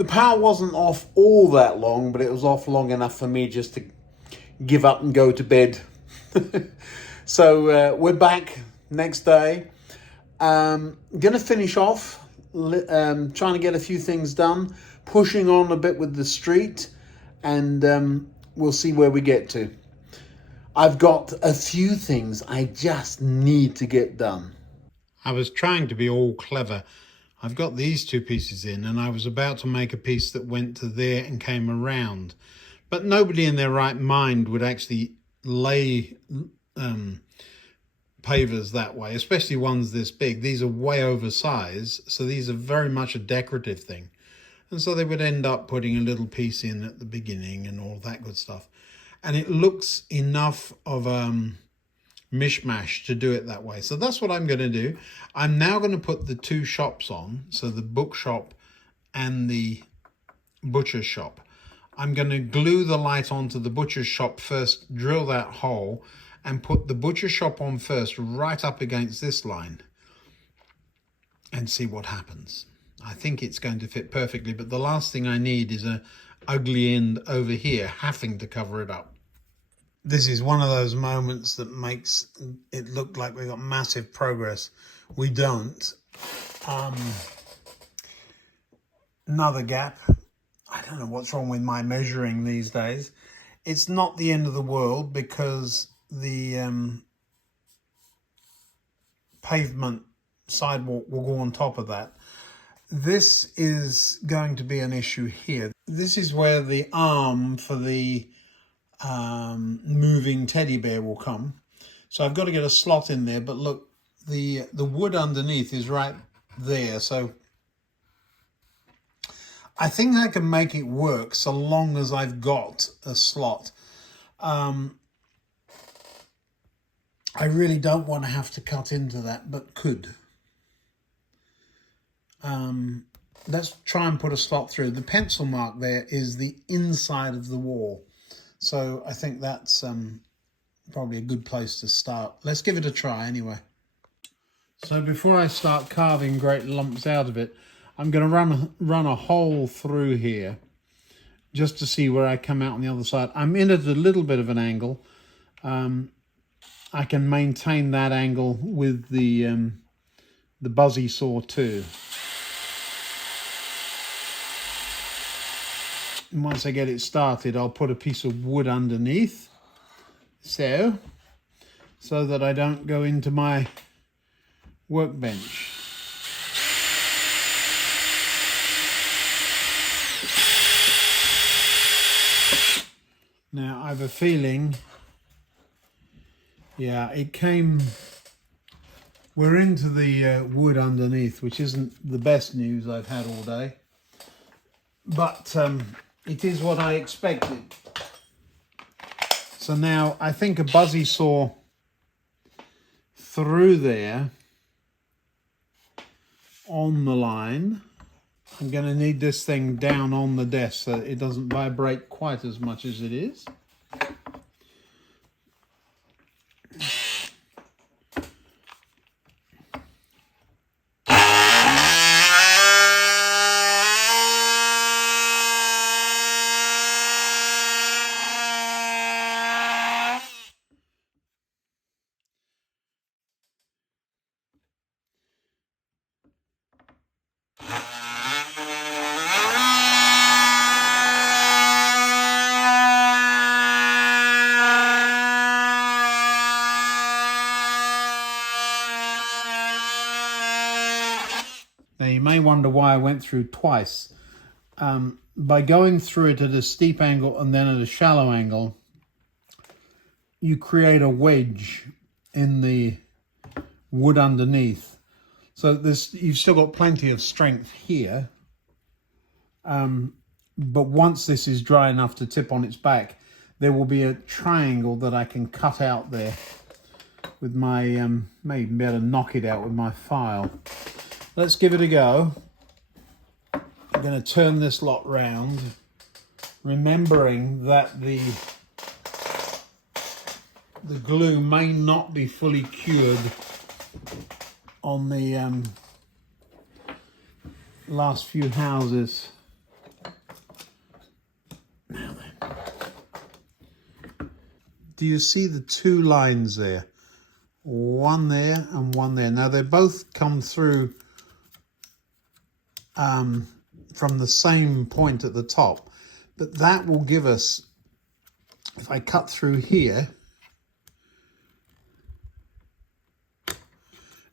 The power wasn't off all that long, but it was off long enough for me just to give up and go to bed. So we're back next day. Gonna finish off, trying to get a few things done, pushing on a bit with the street, and we'll see where we get to. I've got a few things I just need to get done. I was trying to be all clever. I've got these two pieces in, and I was about to make a piece that went to there and came around. But nobody in their right mind would actually lay pavers that way, especially ones this big. These are way oversized, so these are very much a decorative thing. And so they would end up putting a little piece in at the beginning and all that good stuff. And it looks enough of mishmash to do it that way. So that's what I'm going to do. I'm now going to put the two shops on, so the bookshop and the butcher's shop. I'm going to glue the light onto the butcher's shop first, drill that hole, and put the butcher's shop on first right up against this line and see what happens. I think it's going to fit perfectly, but the last thing I need is a ugly end over here having to cover it up. This is one of those moments that makes it look like we've got massive progress. We don't. Another gap. I don't know what's wrong with my measuring these days. It's not the end of the world because the pavement sidewalk will go on top of that. This is going to be an issue here. This is where the arm for the moving teddy bear will come. So I've got to get a slot in there, but look, the wood underneath is right there. So I think I can make it work so long as I've got a slot. I really don't want to have to cut into that, but could. Let's try and put a slot through. The pencil mark there is the inside of the wall. So I think that's probably a good place to start. Let's give it a try anyway. So before I start carving great lumps out of it, I'm going to run a hole through here just to see where I come out on the other side. I'm in at a little bit of an angle. I can maintain that angle with the buzzy saw too. And once I get it started, I'll put a piece of wood underneath, so that I don't go into my workbench. Now, I have a feeling, yeah, we're into the wood underneath, which isn't the best news I've had all day, but it is what I expected. So now I think a buzzy saw through there on the line. I'm going to need this thing down on the desk so it doesn't vibrate quite as much as it is. Now you may wonder why I went through twice. By going through it at a steep angle and then at a shallow angle, you create a wedge in the wood underneath. So you've still got plenty of strength here. But once this is dry enough to tip on its back, there will be a triangle that I can cut out there with my, maybe be able to knock it out with my file. Let's give it a go. I'm going to turn this lot round, remembering that the glue may not be fully cured on the last few houses. do you see the two lines there? One there and one there. Now they both come through from the same point at the top, but that will give us, if I cut through here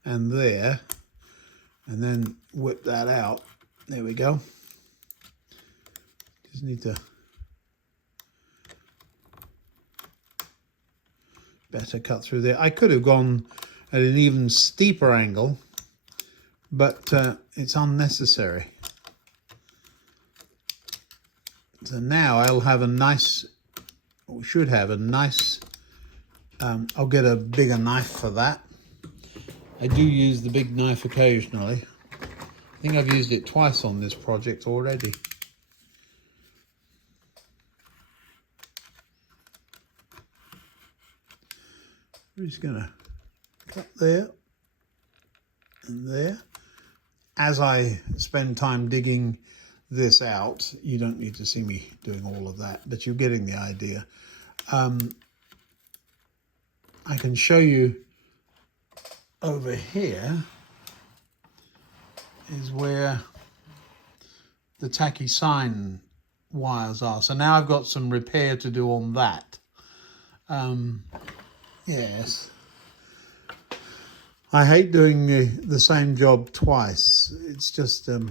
and there, and then whip that out, there we go. Just need to better cut through there. I could have gone at an even steeper angle, but it's unnecessary. So now I'll have a nice, or should have a nice, I'll get a bigger knife for that. I do use the big knife occasionally. I think I've used it twice on this project already. I'm just gonna cut there and there. As I spend time digging this out, you don't need to see me doing all of that, but you're getting the idea. I can show you over here is where the tacky sign wires are. So now I've got some repair to do on that. Yes. I hate doing the same job twice. It's just a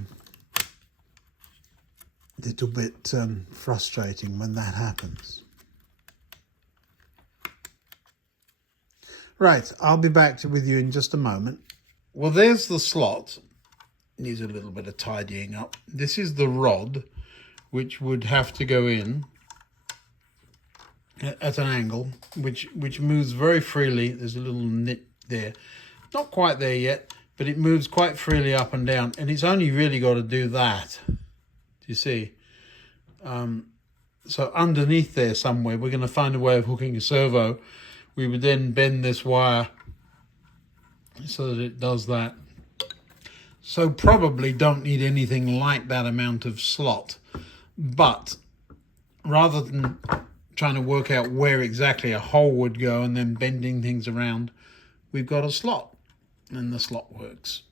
little bit frustrating when that happens. Right, I'll be back with you in just a moment. Well, there's the slot. Needs a little bit of tidying up. This is the rod, which would have to go in at an angle, which moves very freely. There's a little nit there. Not quite there yet, but it moves quite freely up and down, and it's only really got to do that. Do you see? So underneath there somewhere, we're going to find a way of hooking a servo. We would then bend this wire so that it does that. So probably don't need anything like that amount of slot, but rather than trying to work out where exactly a hole would go and then bending things around, we've got a slot, and the slot works.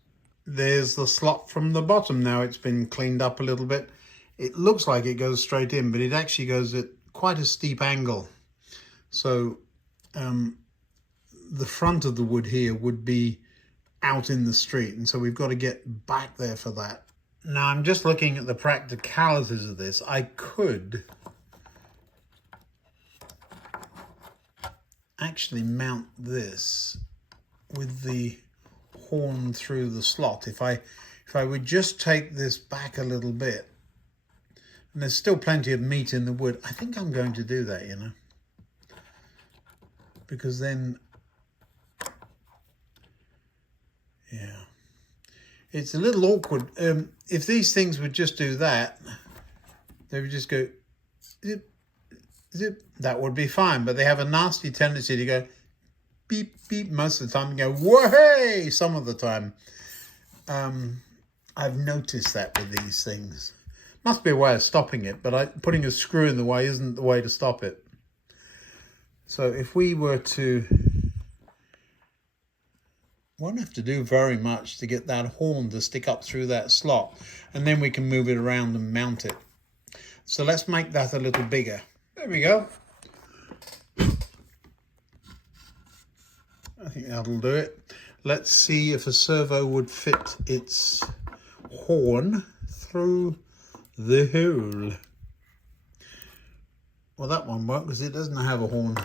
There's the slot from the bottom. Now it's been cleaned up a little bit. It looks like it goes straight in, but it actually goes at quite a steep angle. So the front of the wood here would be out in the street, and so we've got to get back there for that. Now I'm just looking at the practicalities of this. I could actually mount this with the horn through the slot. If I would just take this back a little bit, and there's still plenty of meat in the wood, I think I'm going to do that, you know, because then, yeah, it's a little awkward. If these things would just do that, they would just go zip, zip, that would be fine, but they have a nasty tendency to go beep, beep most of the time and go, whoa, some of the time. I've noticed that with these things. Must be a way of stopping it, but putting a screw in the way isn't the way to stop it. So if we were to, won't have to do very much to get that horn to stick up through that slot, and then we can move it around and mount it. So let's make that a little bigger. There we go. I think that'll do it. Let's see if a servo would fit its horn through the hole. Well, that one won't because it doesn't have a horn.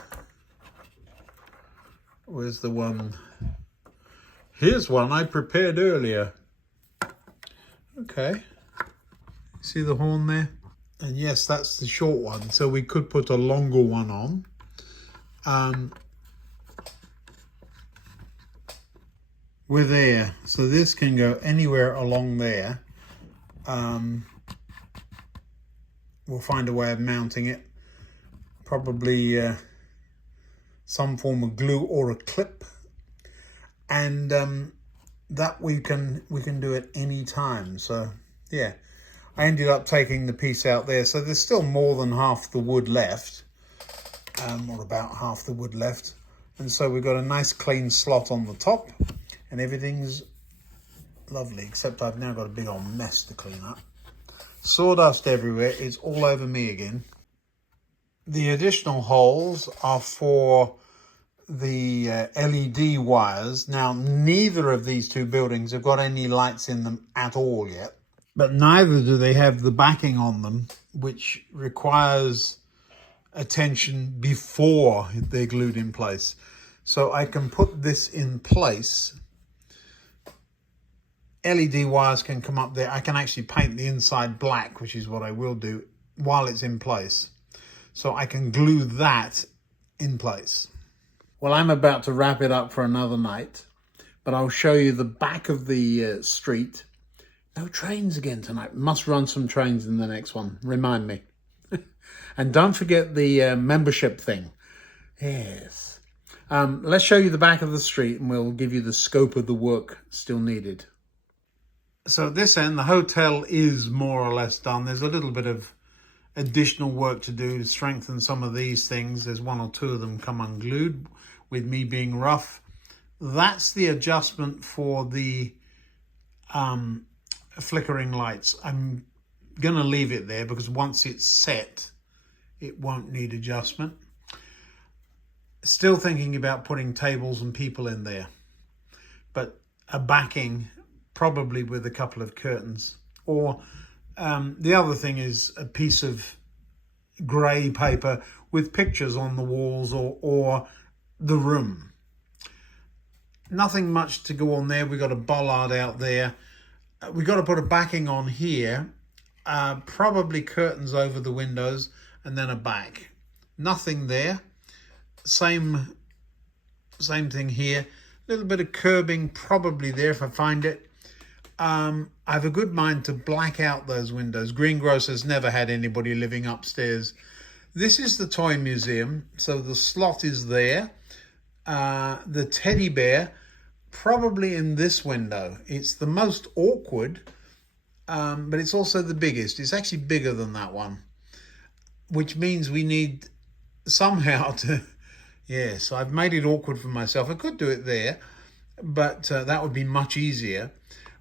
Where's the one? Here's one I prepared earlier. Okay. See the horn there? And yes, that's the short one. So we could put a longer one on. We're there. So this can go anywhere along there. We'll find a way of mounting it. Probably some form of glue or a clip. And that we can do at any time. So yeah, I ended up taking the piece out there. So there's still more than half the wood left. or about half the wood left. And so we've got a nice clean slot on the top and everything's lovely, except I've now got a big old mess to clean up. Sawdust everywhere, it's all over me again. The additional holes are for the LED wires. Now, neither of these two buildings have got any lights in them at all yet, but neither do they have the backing on them, which requires attention before they're glued in place. So I can put this in place. LED wires can come up there. I can actually paint the inside black, which is what I will do while it's in place. So I can glue that in place. Well, I'm about to wrap it up for another night, but I'll show you the back of the street. No trains again tonight. Must run some trains in the next one. Remind me. And don't forget the membership thing. Yes. Let's show you the back of the street and we'll give you the scope of the work still needed. So at this end, the hotel is more or less done. There's a little bit of additional work to do to strengthen some of these things. There's one or two of them come unglued with me being rough. That's the adjustment for the flickering lights. I'm going to leave it there because once it's set, it won't need adjustment. Still thinking about putting tables and people in there, but a backing probably with a couple of curtains. Or the other thing is a piece of grey paper with pictures on the walls or the room. Nothing much to go on there. We've got a bollard out there. We've got to put a backing on here, probably curtains over the windows and then a back. Nothing there. Same thing here. A little bit of curbing probably there if I find it. I have a good mind to black out those windows. Greengrocer's never had anybody living upstairs. This is the toy museum, so the slot is there. The teddy bear, probably in this window. It's the most awkward, but it's also the biggest. It's actually bigger than that one, which means we need somehow to... Yes, I've made it awkward for myself. I could do it there, but that would be much easier.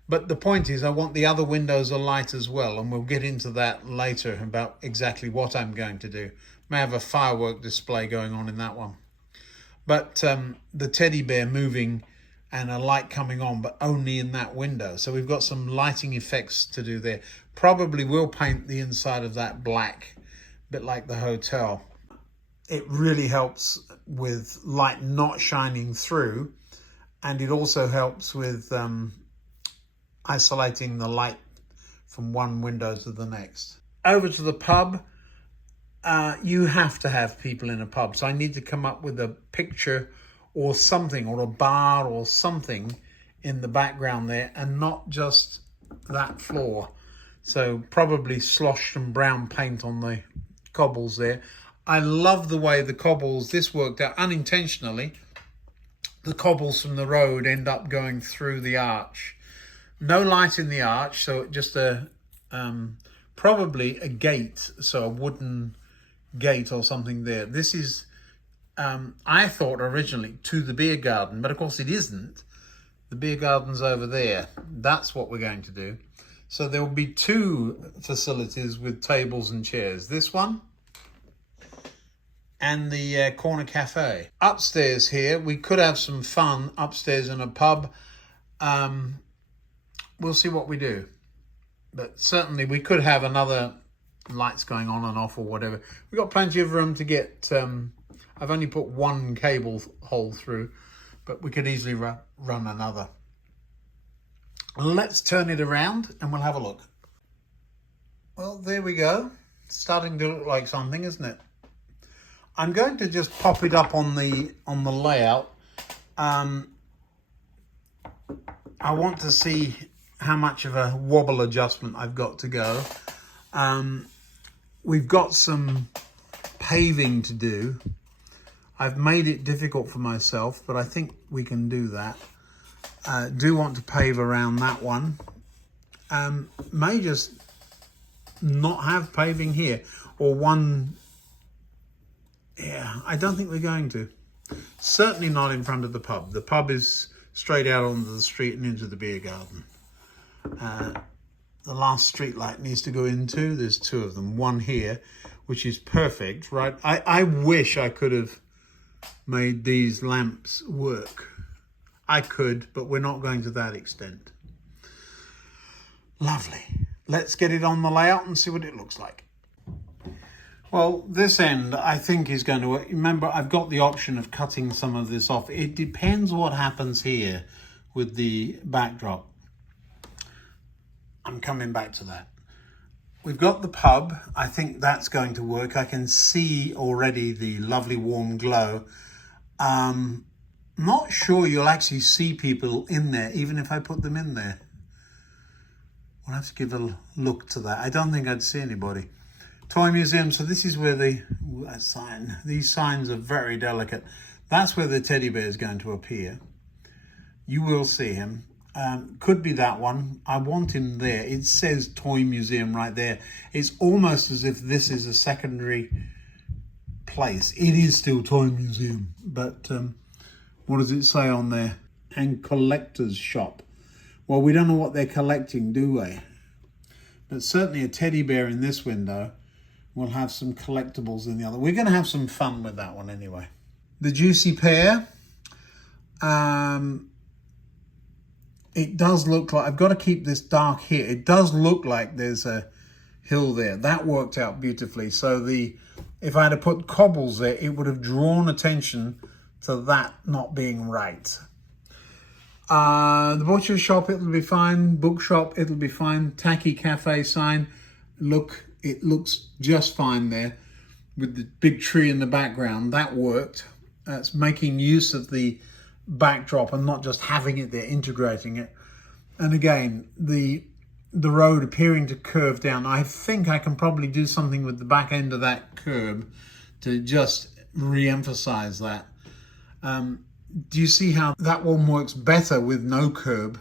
But the point is I want the other windows alight as well, and we'll get into that later about exactly what I'm going to do. May have a firework display going on in that one. But the teddy bear moving and a light coming on, but only in that window. So we've got some lighting effects to do there. Probably will paint the inside of that black, a bit like the hotel. It really helps with light not shining through, and it also helps with isolating the light from one window to the next. Over to the pub. You have to have people in a pub, so I need to come up with a picture or something, or a bar or something in the background there, and not just that floor. So probably sloshed and brown paint on the cobbles there. I love the way the cobbles, this worked out unintentionally, the cobbles from the road end up going through the arch. No light in the arch, so just probably a gate, so a wooden gate or something there. This is, I thought originally, to the beer garden, but of course it isn't. The beer garden's over there. That's what we're going to do. So there will be two facilities with tables and chairs. This one and the corner cafe. Upstairs here, we could have some fun upstairs in a pub. We'll see what we do. But certainly we could have another lights going on and off or whatever. We've got plenty of room to get... I've only put one cable hole through, but we could easily run another. Let's turn it around and we'll have a look. Well, there we go. It's starting to look like something, isn't it? I'm going to just pop it up on the layout. I want to see how much of a wobble adjustment I've got to go. We've got some paving to do. I've made it difficult for myself, but I think we can do that. Do want to pave around that one. May just not have paving here, or one Yeah, I don't think we're going to. Certainly not in front of the pub. The pub is straight out onto the street and into the beer garden. The last street light needs to go into. There's two of them. One here, which is perfect, right? I wish I could have made these lamps work. I could, but we're not going to that extent. Lovely. Let's get it on the layout and see what it looks like. Well, this end I think is going to work. Remember, I've got the option of cutting some of this off. It depends what happens here with the backdrop. I'm coming back to that. We've got the pub. I think that's going to work. I can see already the lovely warm glow. Not sure you'll actually see people in there, even if I put them in there. We'll have to give a look to that. I don't think I'd see anybody. Toy Museum, so this is where these signs are very delicate. That's where the teddy bear is going to appear. You will see him. Could be that one. I want him there. It says Toy Museum right there. It's almost as if this is a secondary place. It is still Toy Museum, but what does it say on there? And collector's shop. Well, we don't know what they're collecting, do we? But certainly a teddy bear in this window. We'll have some collectibles in the other. We're going to have some fun with that one anyway. The Juicy Pear. It does look like, I've got to keep this dark here. It does look like there's a hill there. That worked out beautifully. So if I had put cobbles there, it would have drawn attention to that not being right. The butcher shop, it'll be fine. Bookshop, it'll be fine. Tacky cafe sign. Look, it looks just fine there with the big tree in the background. That worked. That's making use of the backdrop and not just having it there, integrating it. And again, the road appearing to curve down. I think I can probably do something with the back end of that curb to just re-emphasize that. Do you see how that one works better with no curb?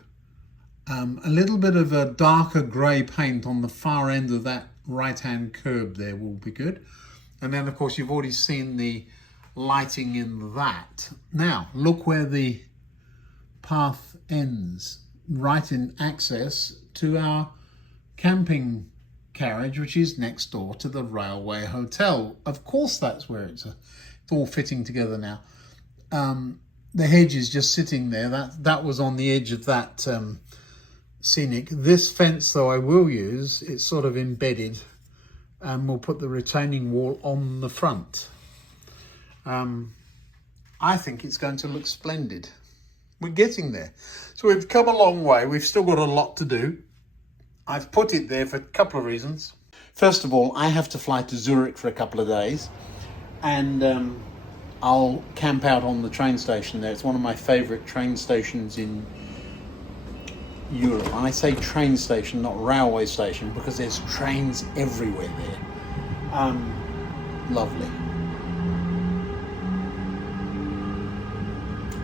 A little bit of a darker grey paint on the far end of that right-hand curb there will be good. And then, of course, you've already seen the lighting in that. Now, look where the path ends, right in access to our camping carriage, which is next door to the Railway Hotel. Of course, that's where it's all fitting together now. The hedge is just sitting there. That was on the edge of that scenic. This fence, though, I will use. It's sort of embedded, and we'll put the retaining wall on the front. I think it's going to look splendid. We're getting there. So we've come a long way. We've still got a lot to do. I've put it there for a couple of reasons. First of all, I have to fly to Zurich for a couple of days, and I'll camp out on the train station there. It's one of my favourite train stations in Europe. And I say train station, not railway station, because there's trains everywhere there. Lovely.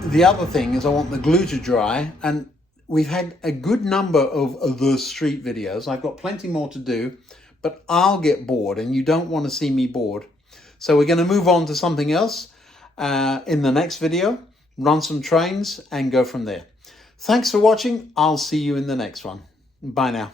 The other thing is I want the glue to dry, and we've had a good number of the street videos. I've got plenty more to do, but I'll get bored, and you don't want to see me bored. So we're going to move on to something else in the next video, run some trains and go from there. Thanks for watching. I'll see you in the next one. Bye now.